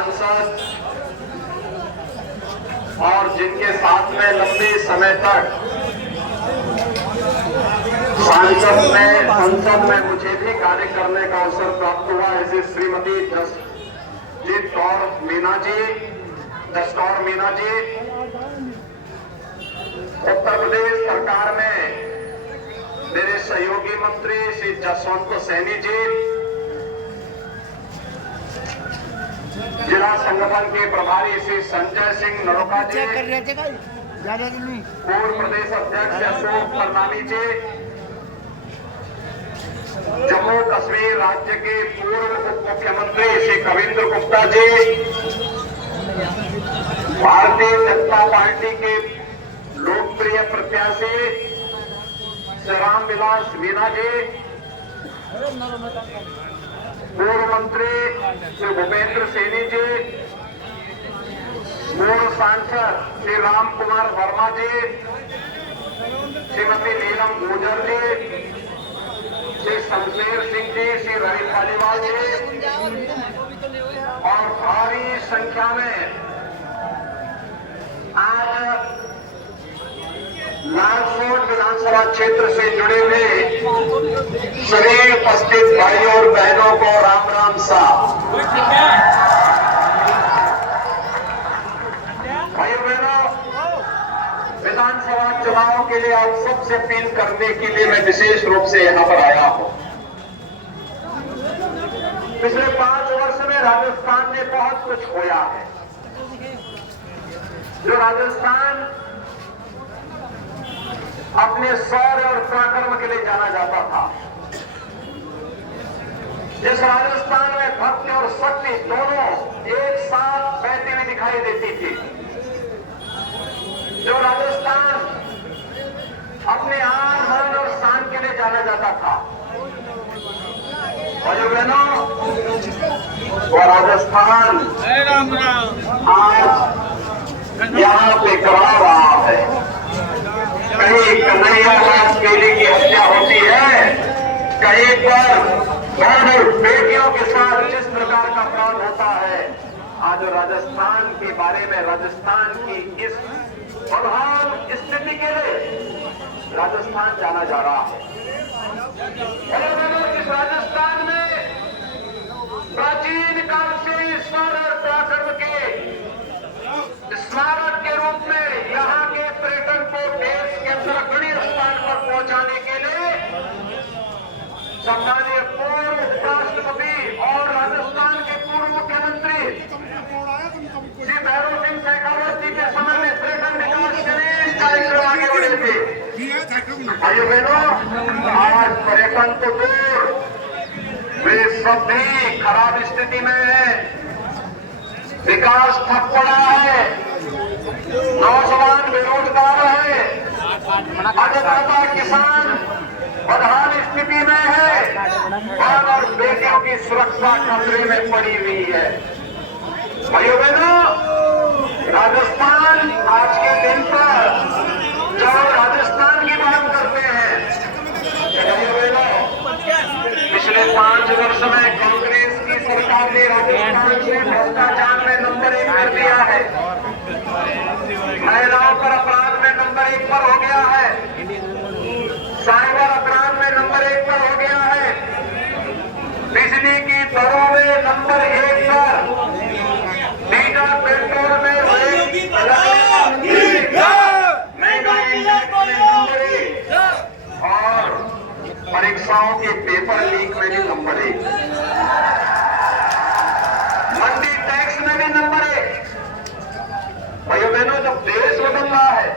सांसद और जिनके साथ में लंबे समय तक संसद में मुझे भी कार्य करने का अवसर प्राप्त हुआ, ऐसे श्रीमती जसजीत कौर मीना जी, उत्तर प्रदेश सरकार में मेरे सहयोगी मंत्री श्री जसवंत सैनी जी, जिला संगठन के प्रभारी श्री संजय सिंह नरोका जी, पूर्व प्रदेश अध्यक्ष अशोक परनामी जी, जम्मू कश्मीर राज्य के पूर्व उप मुख्यमंत्री श्री कविंद्र गुप्ता जी, भारतीय जनता पार्टी के लोकप्रिय प्रत्याशी श्री रामविलास मीना जी, पूर्व मंत्री श्री भूपेंद्र सैनी जी, पूर्व सांसद श्री राम कुमार वर्मा जी, श्रीमती नीलम गुर्जर जी, श्री शमशेर सिंह जी, श्री रवि पालीवाल जी और भारी संख्या में आज लालसोट विधानसभा क्षेत्र से जुड़े हुए सभी उपस्थित भाइयों और बहनों को राम राम सा। भाइयों बहनों, विधानसभा चुनाव के लिए आप सबसे अपील करने के लिए मैं विशेष रूप से यहां पर आया हूं। पिछले 5 वर्ष में राजस्थान ने बहुत कुछ खोया है। जो राजस्थान अपने शौर्य और पराक्रम के लिए जाना जाता था, जिस राजस्थान में भक्ति और शक्ति दोनों एक साथ बहती हुई दिखाई देती थी, जो राजस्थान अपने आन मान और शान के लिए जाना जाता था, भाइयों बहनों, वो राजस्थान आज यहाँ पे करा रहा है। कहीं कन्हैया लाल केली की हत्या होती है, कहीं पर बेटियों के साथ जिस प्रकार का अपराध होता है, आज राजस्थान के बारे में, राजस्थान की इस बदहाल स्थिति के लिए राजस्थान जाना जा रहा है। इस राजस्थान में प्राचीन काल से ईश्वर और पराक्रम के स्मारक के रूप में यहाँ के पर्यटन को देश के अग्रणी स्थान पर पहुंचाने के लिए सम्मानीय पूर्व उपराष्ट्रपति और राजस्थान के पूर्व मुख्यमंत्री श्री भैरव सिंह शेखावत जी के समय में पर्यटन विकास के लिए कार्यक्रम आगे बढ़े थे। भाइयों बहनों, आज पर्यटन तो दूर, वे सब भी खराब स्थिति में है, विकास ठप पड़ा है, नौजवान बेरोजगार है, अन्नदाता किसान बदहाल स्थिति में है और बेटियों की सुरक्षा खतरे में पड़ी हुई है। भाइयों बहनों, राजस्थान आज के दिन पर जब राजस्थान की बात करते हैं, भाइयों बहनों, पिछले 5 वर्ष में कांग्रेस की सरकार ने राजस्थान से भ्रष्टाचार में नंबर 1 कर दिया है, महिलाओं पर अपराध में नंबर 1 पर हो गया है, साइबर अपराध में नंबर 1 पर हो गया है, बिजली की दरों में नंबर 1 पर, डीजल पेट्रोल में और परीक्षाओं के पेपर लीक में भी नंबर 1, मंडी टैक्स में भी नंबर 1। भाइयों बहनों, जब देश बदल रहा है,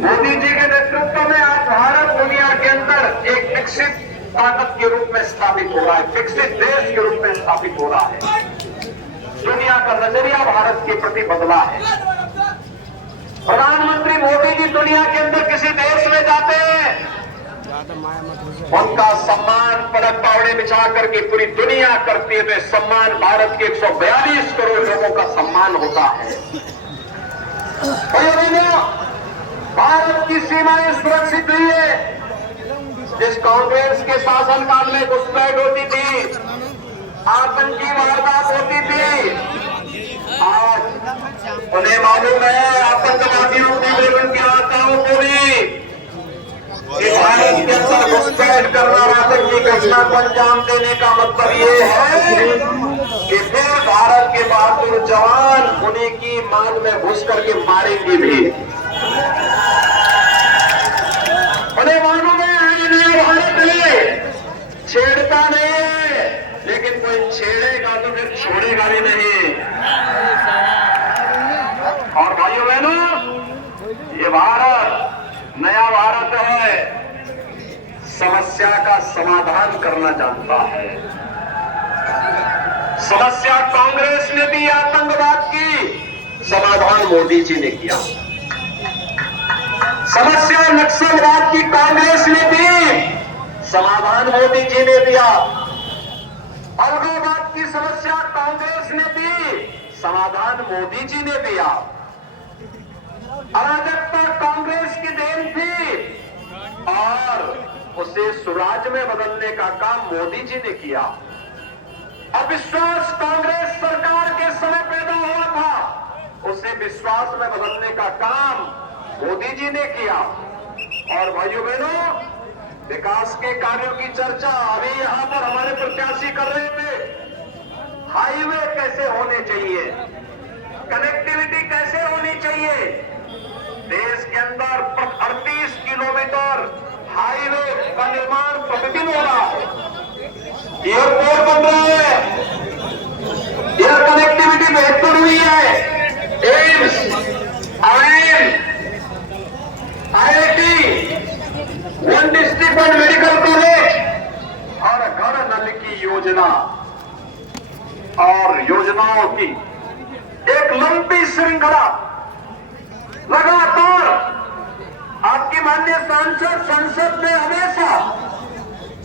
मोदी जी के नेतृत्व में आज भारत दुनिया के अंदर एक विकसित ताकत के रूप में स्थापित हो रहा है, विकसित देश के रूप में स्थापित हो रहा है। दुनिया का नजरिया भारत के प्रति बदला है। प्रधानमंत्री मोदी जी दुनिया के अंदर किसी देश में जाते हैं, उनका सम्मान पलक पावड़े बिछा करके पूरी दुनिया करती है, तो सम्मान भारत के 142 करोड़ लोगों का सम्मान होता है। भारत की सीमाएं सुरक्षित हुई है। जिस कांग्रेस के शासनकाल में घुसपैठ होती थी, आतंकी वारदात होती थी, उन्हें मालूम है आतंकवादियों को भी, उनकी आकाओं को भी, कि भारत के अंदर घुसपैठ करना, राष्ट्र की घटना को अंजाम देने का मतलब ये है कि फिर भारत के बहादुर जवान उन्हीं की मान में घुस करके मारेंगे भी। उन्हें मालूम है नया भारत है, छेड़ता नहीं है, लेकिन कोई छेड़ेगा तो फिर छोड़ेगा भी नहीं। और भाइयों बहनों, ये भारत नया भारत है, समस्या का समाधान करना जानता है। समस्या कांग्रेस ने दी आतंकवाद की, समाधान मोदी जी ने किया। समस्या नक्सलवाद की कांग्रेस ने दी, समाधान मोदी जी ने दिया। अलगाववाद की समस्या कांग्रेस ने दी, समाधान मोदी जी ने दिया। अराजकता कांग्रेस की देन थी और उसे सुराज में बदलने का काम मोदी जी ने किया। अविश्वास कांग्रेस सरकार के समय पैदा हुआ था, उसे विश्वास में बदलने का काम मोदी जी ने किया। और भाइयों बहनों, विकास के कार्यों की चर्चा अभी यहां पर हमारे प्रत्याशी कर रहे थे। हाईवे कैसे होने चाहिए, कनेक्टिविटी कैसे होनी चाहिए। देश के अंदर 38 किलोमीटर हाईवे का निर्माण प्रतिदिन हो रहा है, एयरपोर्ट बन रहा है, एयर कनेक्टिविटी बेहतर हुई है, AIIMS, IIM, IIT, one district one medical college, हर घर नल की योजना और योजनाओं की एक लंबी श्रृंखला लगातार आपकी माननीय सांसद संसद में हमेशा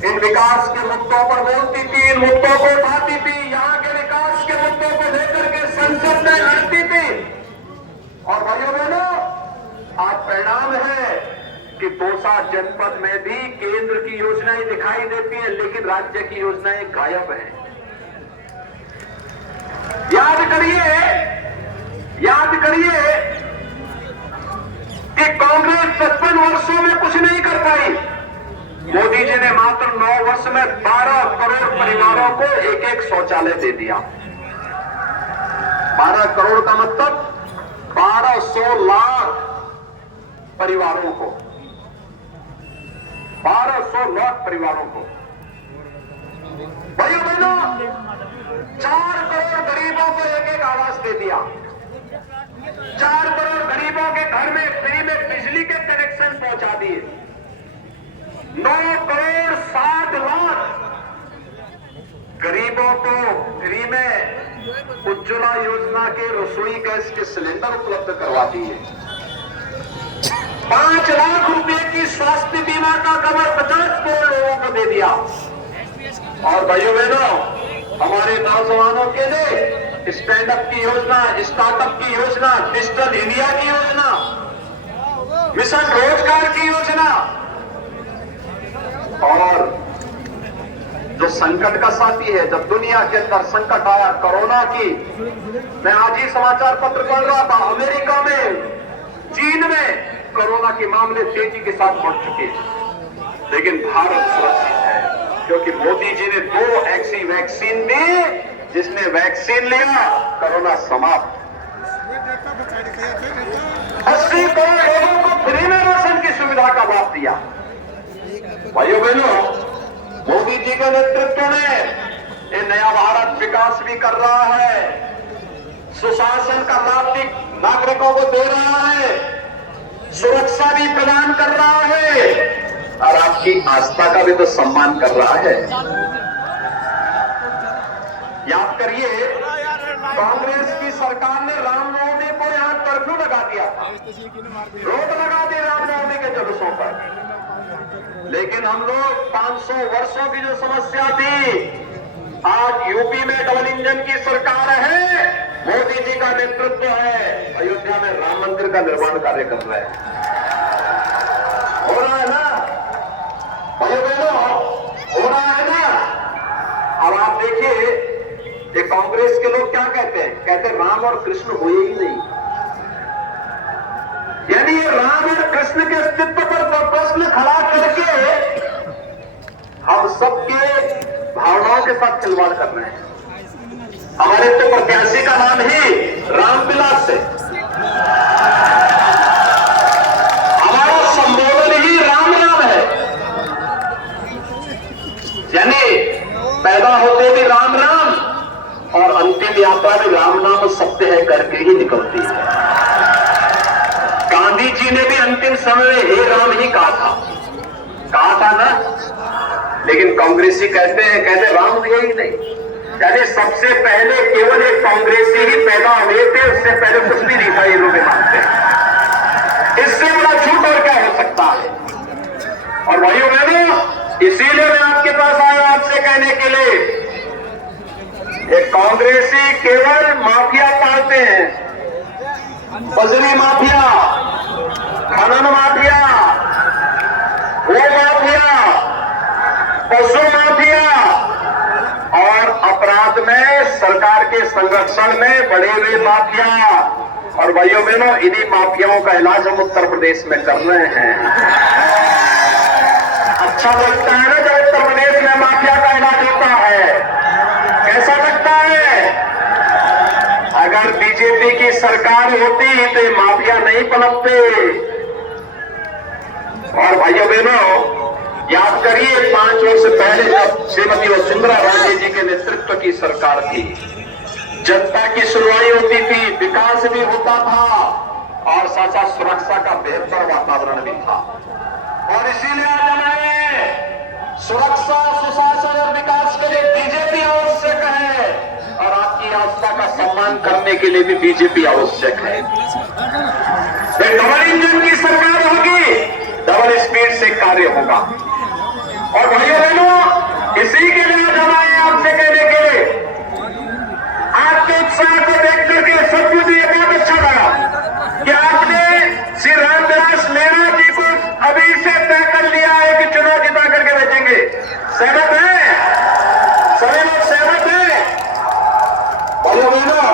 इन विकास के मुद्दों पर बोलती थी, इन मुद्दों को उठाती थी, यहाँ के विकास के मुद्दों को लेकर के संसद में लड़ती थी। और भाइयों बहनों, आज परिणाम है कि दौसा जनपद में भी केंद्र की योजनाएं दिखाई देती हैं, लेकिन राज्य की योजनाएं गायब हैं। याद करिए कि कांग्रेस 55 वर्षों में कुछ नहीं कर पाई। मोदी जी ने मात्र 9 वर्ष में 12 करोड़ परिवारों को एक शौचालय दे दिया। 12 करोड़ का मतलब 1200 लाख परिवारों को, 1200 लाख परिवारों को। भाइयों बहनों, 4 करोड़ गरीबों को एक आवास दे दिया। 4 करोड़ गरीबों के घर में फ्री में बिजली के कनेक्शन पहुंचा दिए। 9 करोड़ 60 लाख गरीबों को फ्री में उज्ज्वला योजना के रसोई गैस के सिलेंडर उपलब्ध करवा दिए। 5 लाख रुपए की स्वास्थ्य बीमा का कवर 50 करोड़ लोगों को दे दिया। और भाइयों बहनों, हमारे नौजवानों के लिए स्टैंड अप की योजना, स्टार्टअप की योजना, डिजिटल इंडिया की योजना, मिशन रोजगार की योजना, और जो संकट का साथी है, जब दुनिया के अंदर संकट आया कोरोना की, मैं आज ही समाचार पत्र पढ़ रहा था, अमेरिका में, चीन में कोरोना के मामले तेजी के साथ बढ़ चुके हैं, लेकिन भारत सुरक्षित है क्योंकि मोदी जी ने 2 ऐसी वैक्सीन दी जिसने वैक्सीन लिया, कोरोना समाप्त। 80 करोड़ लोगों को फ्री में राशन की सुविधा का लाभ दिया। भाइयों बहनों, मोदी जी के नेतृत्व में ये नया भारत विकास भी कर रहा है, सुशासन का लाभ भी नागरिकों को दे रहा है, सुरक्षा भी प्रदान कर रहा है और आपकी आस्था का भी तो सम्मान कर रहा है। याद करिए, कांग्रेस की सरकार ने रामनवमी को यहां कर्फ्यू लगा दिया था, रोक लगा दी रामनवमी के जुलूसों पर, लेकिन हम लोग 500 वर्षों की जो समस्या थी, आज यूपी में डबल इंजन की सरकार है, मोदी जी का नेतृत्व है, अयोध्या में राम मंदिर का निर्माण कार्य कर रहे हैं। हो रहा है ना भाइयों बहनों, हो रहा है ना। अब आप देखिए, ये कांग्रेस के लोग क्या कहते हैं, कहते हैं राम और कृष्ण हुए ही नहीं। यानी ये राम और कृष्ण के अस्तित्व पर प्रश्न खड़ा करके हम सबके भावनाओं के साथ खिलवाड़ कर रहे हैं। हमारे तो प्रत्याशी का नाम ही रामविलास है, हमारा संबोधन ही राम नाम है, यानी पैदा होते भी राम नाम और अंतिम यात्रा भी राम नाम सत्य है करके ही निकलती है। गांधी जी ने भी अंतिम समय में हे राम ही कहा था ना, लेकिन कांग्रेसी कहते राम हुए ही नहीं। यानी सबसे पहले केवल एक कांग्रेसी ही पैदा हुए थे, उससे पहले कुछ भी नहीं था, ये लोग मानते हैं। इससे बड़ा झूठ और क्या हो सकता है। और भाइयों बहनों, इसीलिए मैं आपके पास आया आपसे कहने के लिए, एक कांग्रेसी केवल माफिया पालते हैं, बजरी माफिया, खनन माफिया, वो माफिया, पशु माफिया और अपराध में सरकार के संरक्षण में बढ़े हुए माफिया। और भाइयों बहनों, इन्हीं माफियाओं का इलाज हम उत्तर प्रदेश में कर रहे हैं। अच्छा लगता है ना जब उत्तर प्रदेश में माफिया का इलाज होता है, कैसा लगता है? अगर बीजेपी की सरकार होती तो ये माफिया नहीं पनपते। और भाइयों बहनों, याद करिए 5 वर्ष पहले जब श्रीमती वसुंधरा राजे जी के नेतृत्व की सरकार थी, जनता की सुनवाई होती थी, विकास भी होता था और साथ साथ सुरक्षा का बेहतर वातावरण भी था। और इसीलिए आज हमें सुरक्षा, सुशासन और विकास के लिए बीजेपी आवश्यक है और आपकी आस्था का सम्मान करने के लिए भी बीजेपी आवश्यक है। एक डबल इंजन की सरकार होगी, डबल स्पीड से कार्य होगा। और भाइयों बहनों, इसी के लिए हम आए आपसे कहने के लिए, आपके उत्साह को देख करके सब कुछ ये बहुत अच्छा लगा कि आपने श्री रामविलास मीणा जी को अभी से तय कर लिया है कि चुनाव जिता करके भेजेंगे। सहमत है? सभी लोग सहमत हैं? भाइयों बहनों,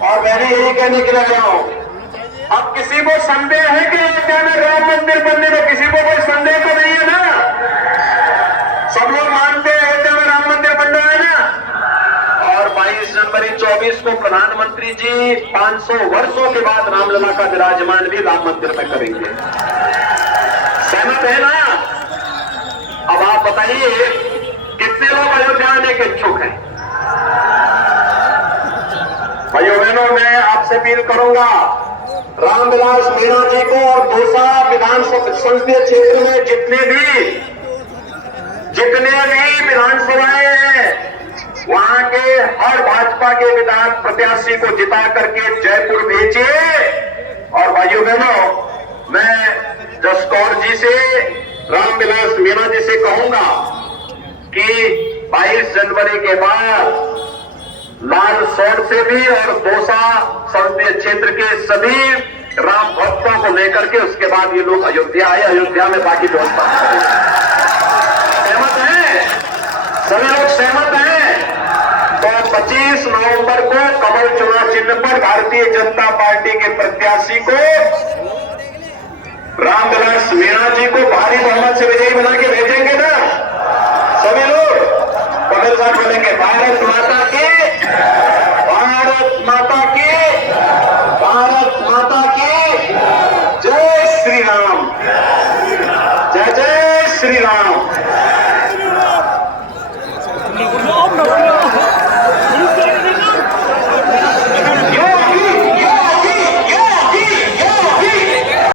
और मैंने यही कहने के लिए गया हूं, अब किसी को संदेह है कि अयोध्या में राम मंदिर बनने में? किसी को कोई संदेह तो नहीं है ना? सब लोग मानते हैं अयोध्या में राम मंदिर बन रहा है ना। और 22 जनवरी 24 को प्रधानमंत्री जी 500 वर्षों के बाद रामलला का विराजमान भी राम मंदिर में करेंगे। सहमत है ना? अब आप बताइए कितने लोग अयोध्या आने के इच्छुक हैं? भाइयों बहनों, मैं आपसे अपील करूंगा, रामविलास मीणा जी को और दौसा विधानसभा संसदीय क्षेत्र में जितने भी विधानसभाएं हैं, वहां के हर भाजपा के विधायक प्रत्याशी को जिता करके जयपुर भेजिए। और भाइयों बहनों, मैं जसकौर जी से, रामविलास मीणा जी से कहूंगा कि 22 जनवरी के बाद लालसौड़ से भी और दौसा संसदीय क्षेत्र के सभी राम भक्तों को लेकर के उसके बाद ये लोग अयोध्या आए, अयोध्या में बाकी व्यवस्था करें। सहमत है? सभी लोग सहमत हैं? तो 25 नवंबर को कमल चुनाव चिन्ह पर भारतीय जनता पार्टी के प्रत्याशी को, रामविलास मीणा जी को भारी बहुमत से विजयी बना के भेजेंगे ना? सभी लोग कमल साथ बोलेंगे, भारत माता की, भारत माता की, भारत माता की जय श्री राम, जय जय श्री राम।